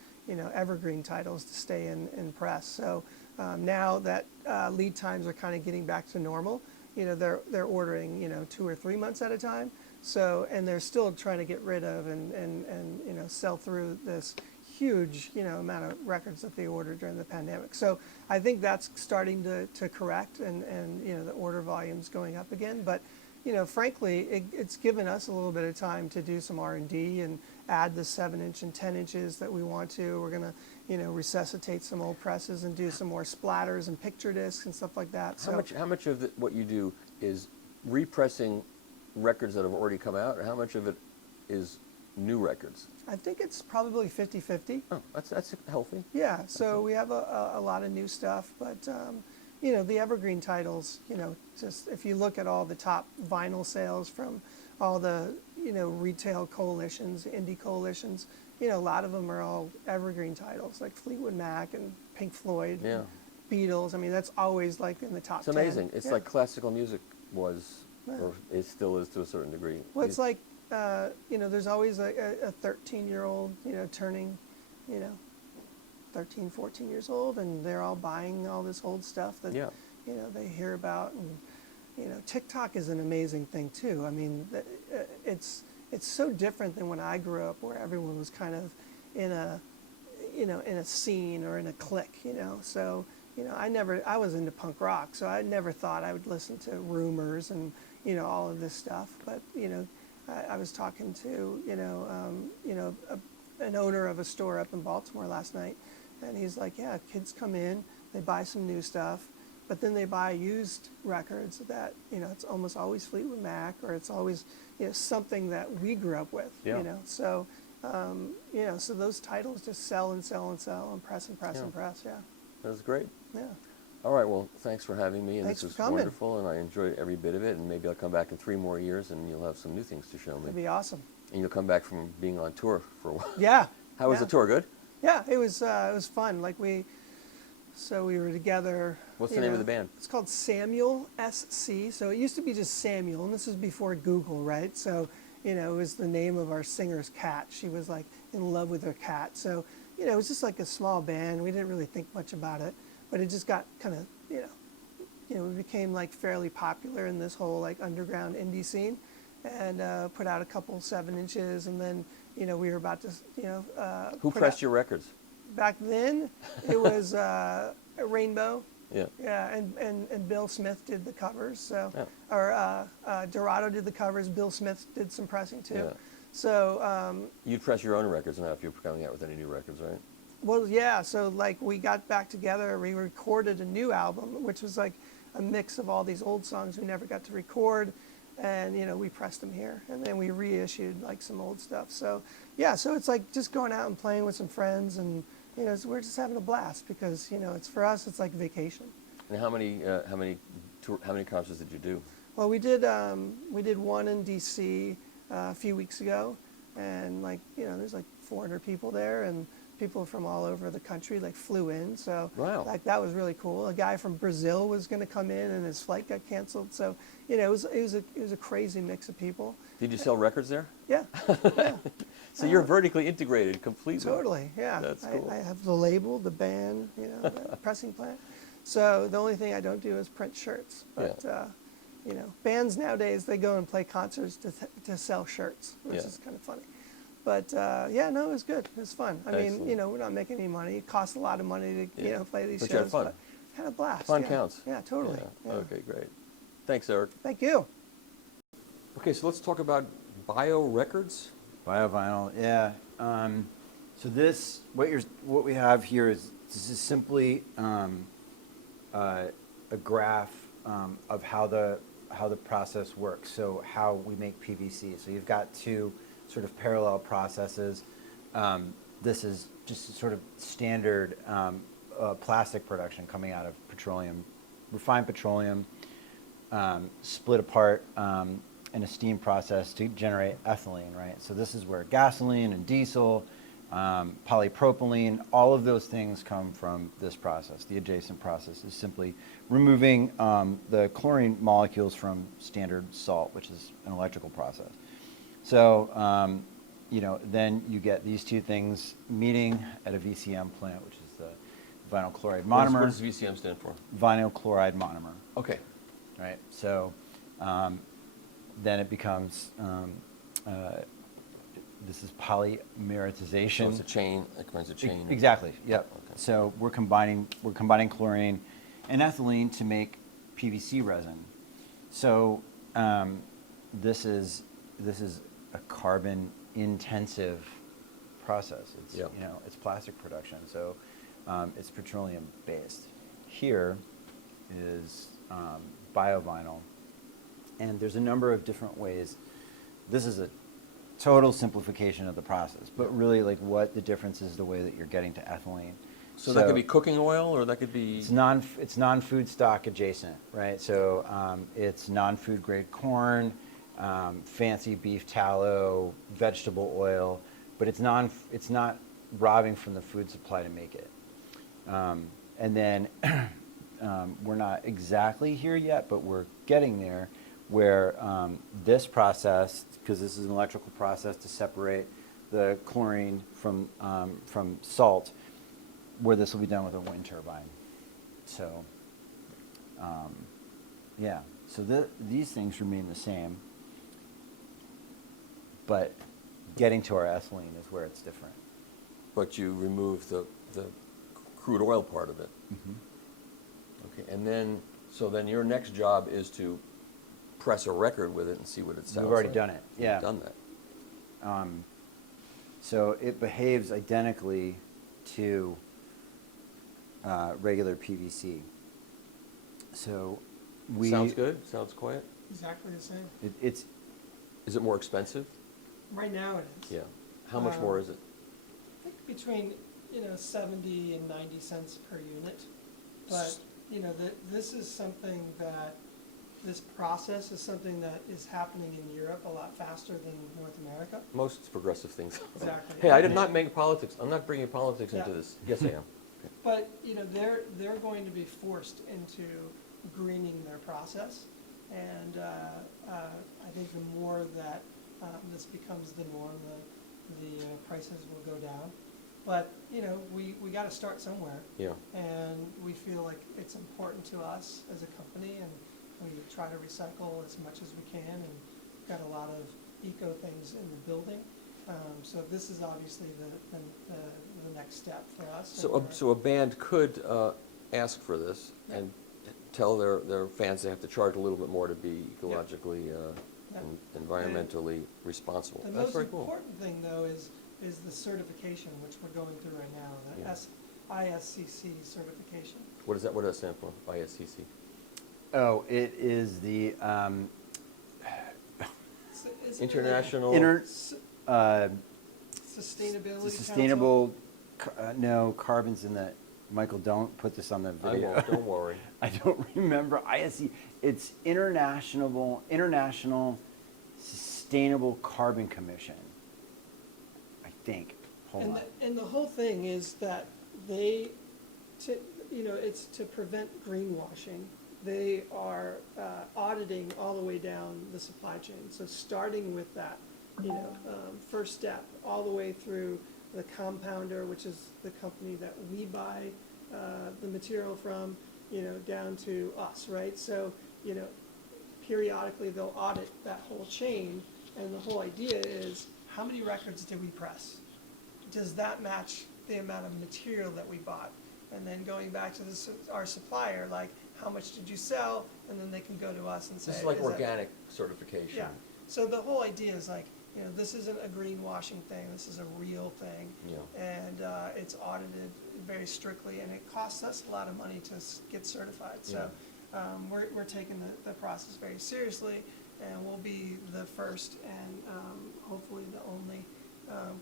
evergreen titles to stay in press. So now that lead times are kind of getting back to normal, they're ordering 2 or 3 months at a time. So, and they're still trying to get rid of and sell through this huge amount of records that they ordered during the pandemic. So I think that's starting to correct, and the order volume's going up again. But frankly, it's given us a little bit of time to do some R&D and add the 7-inch and 10 inches that we want to. We're going to resuscitate some old presses and do some more splatters and picture discs and stuff like that. How much of what you do is repressing records that have already come out, or how much of it is new records? I think it's probably 50-50. Oh, that's healthy. Yeah, so we have a lot of new stuff, but you know, the evergreen titles, you know, just if you look at all the top vinyl sales from all the, you know, retail coalitions, indie coalitions, you know, a lot of them are all evergreen titles, like Fleetwood Mac and Pink Floyd, Yeah. Beatles. I mean, that's always like in the top It's 10. amazing. It's Yeah. like classical music was, Yeah. or it still is to a certain degree. Well, it's like, you know, there's always a 13-year-old, you know, turning, you know, 13, 14 years old, and they're all buying all this old stuff that, Yeah. you know, they hear about. And, you know, TikTok is an amazing thing, too. I mean, it's so different than when I grew up, where everyone was kind of in a, you know, in a scene or in a clique, you know. So, you know, I was into punk rock, so I never thought I would listen to Rumors and, you know, all of this stuff. But, you know, I was talking to, you know, an owner of a store up in Baltimore last night, and he's like, yeah, kids come in, they buy some new stuff, but then they buy used records that, you know, it's almost always Fleetwood Mac, or it's always, you know, something that we grew up with, Yeah. you know. So, you know, so those titles just sell and sell and sell and press and press Yeah. and press, yeah. That's great. Yeah. All right, well, thanks for having me, and Thanks this for was coming. wonderful, and I enjoyed every bit of it, and maybe I'll come back in 3 more years, and you'll have some new things to show me. That'd be awesome. And you'll come back from being on tour for a while. Yeah. How was yeah. the tour? Good? Yeah, it was fun. Like we were together. What's the you name of know, the band? It's called Samuel SC. So it used to be just Samuel, and this was before Google, right? So, you know, it was the name of our singer's cat. She was like in love with her cat. So, you know, it was just like a small band. We didn't really think much about it, but it just got kind of, you know, we became like fairly popular in this whole like underground indie scene, and put out a couple 7-inches, and then, you know, we were about to, you know, Who put pressed out- your records? Back then, it was Rainbow. Yeah. Yeah, and Bill Smith did the covers. So, Yeah. or Dorado did the covers. Bill Smith did some pressing too. Yeah. So, You'd press your own records now if you were coming out with any new records, right? well, yeah. So like we got back together. We recorded a new album, which was like a mix of all these old songs we never got to record, and you know, we pressed them here, and then we reissued like some old stuff. So yeah, so it's like just going out and playing with some friends, and you know, we're just having a blast, because you know, it's for us, it's like vacation. And how many concerts did you do? Well, we did one in DC a few weeks ago, and like, you know, there's like 400 people there, and people from all over the country like flew in. So Wow. like that was really cool. A guy from Brazil was going to come in, and his flight got canceled. So you know, it was a crazy mix of people. Did you sell records there? Yeah, yeah. So you're vertically integrated completely. Totally, yeah. That's cool. I have the label, the band, you know, the pressing plant. So the only thing I don't do is print shirts. But you know, bands nowadays, they go and play concerts to sell shirts, which Yeah. is kind of funny. But yeah, no, it was good. It was fun. I mean, Excellent. you know, we're not making any money. It costs a lot of money to, you know, play these But shows. you had fun. But had a blast. Fun yeah. counts. Yeah, totally. Yeah. Yeah. Okay, great. Thanks, Eric. Thank you. Okay, so let's talk about bio records. Biovinyl, yeah. So this, what we have here is, this is simply a graph of how the process works. So how we make PVC. So you've got 2 sort of parallel processes. This is just sort of standard plastic production coming out of petroleum, refined petroleum, split apart in a steam process to generate ethylene, right? So this is where gasoline and diesel, polypropylene, all of those things come from this process. The adjacent process is simply removing the chlorine molecules from standard salt, which is an electrical process. So, you know, then you get these 2 things meeting at a VCM plant, which is the vinyl chloride monomer. What does VCM stand for? Vinyl chloride monomer. Okay. Right. So then it becomes this is polymeritization. So it's a chain. It creates a chain. Exactly. Yep. Okay. So we're combining chlorine and ethylene to make PVC resin. So this is a carbon intensive process. It's Yep. you know, it's plastic production. So it's petroleum based. Here is biovinyl, And there's a number of different ways. This is a total simplification of the process, but really like what the difference is the way that you're getting to ethylene. So that could be cooking oil, or that could be. It's non-food stock adjacent, right? So it's non-food grade corn, fancy beef tallow, vegetable oil, but it's not robbing from the food supply to make it. And then we're not exactly here yet, but we're getting there, where this process, because this is an electrical process to separate the chlorine from salt, where this will be done with a wind turbine. So, yeah, so these things remain the same, but getting to our ethylene is where it's different. But you remove the crude oil part of it. Mm-hmm. Okay, and then, so then your next job is to press a record with it and see what it sounds like. We've already done it, You've yeah. done that. So it behaves identically to regular PVC. So we... Sounds good? Sounds quiet? Exactly the same. It's Is it more expensive? Right now it is. Yeah. How much more is it? I think between 70 and 90 cents per unit. But this is something that this process is something that is happening in Europe a lot faster than North America. Most progressive things. Exactly. Hey, I did not make politics. I'm not bringing politics into Yeah. this. Yes, I am. But they're going to be forced into greening their process, and I think the more that this becomes the norm, the prices will go down. But we got to start somewhere, Yeah. and we feel like it's important to us as a company, and we try to recycle as much as we can, and we've got a lot of eco things in the building. So this is obviously the next step for us. So a band could ask for this and tell their fans they have to charge a little bit more to be ecologically and environmentally responsible. The That's most very cool. important thing, though, is the certification, which we're going through right now, the Yeah. ISCC certification. What does that stand for? ISCC. Oh, it is the Is it International. Sustainability the sustainable. No, carbon's in the. Michael, don't put this on the I video. won't. Don't worry. I don't remember ISC. It's International Sustainable Carbon Commission. I think. Hold on. And the whole thing is that it's to prevent greenwashing. They are auditing all the way down the supply chain. So starting with that, first step, all the way through the compounder, which is the company that we buy the material from, down to us, right? So, periodically they'll audit that whole chain, and the whole idea is, how many records did we press? Does that match the amount of material that we bought? And then going back to our supplier, like, how much did you sell? And then they can go to us and say, This is like that- organic certification. Yeah. So the whole idea is like, this isn't a greenwashing thing. This is a real thing. Yeah. And it's audited very strictly, and it costs us a lot of money to get certified. So we're taking the process very seriously, and we'll be the first and hopefully the only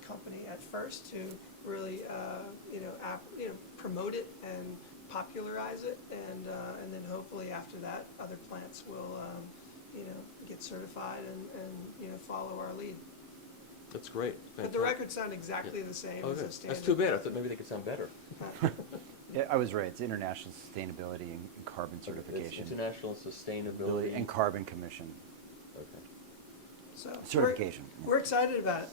company at first to really promote it and popularize it, and then hopefully after that other plants will get certified and follow our lead. That's great. But the records sound exactly the same as Okay. a standard. That's too bad. I thought maybe they could sound better. Yeah, I was right. It's International Sustainability and Carbon It's Certification. International Sustainability. And Carbon Commission. Okay. So Certification. We're excited about it.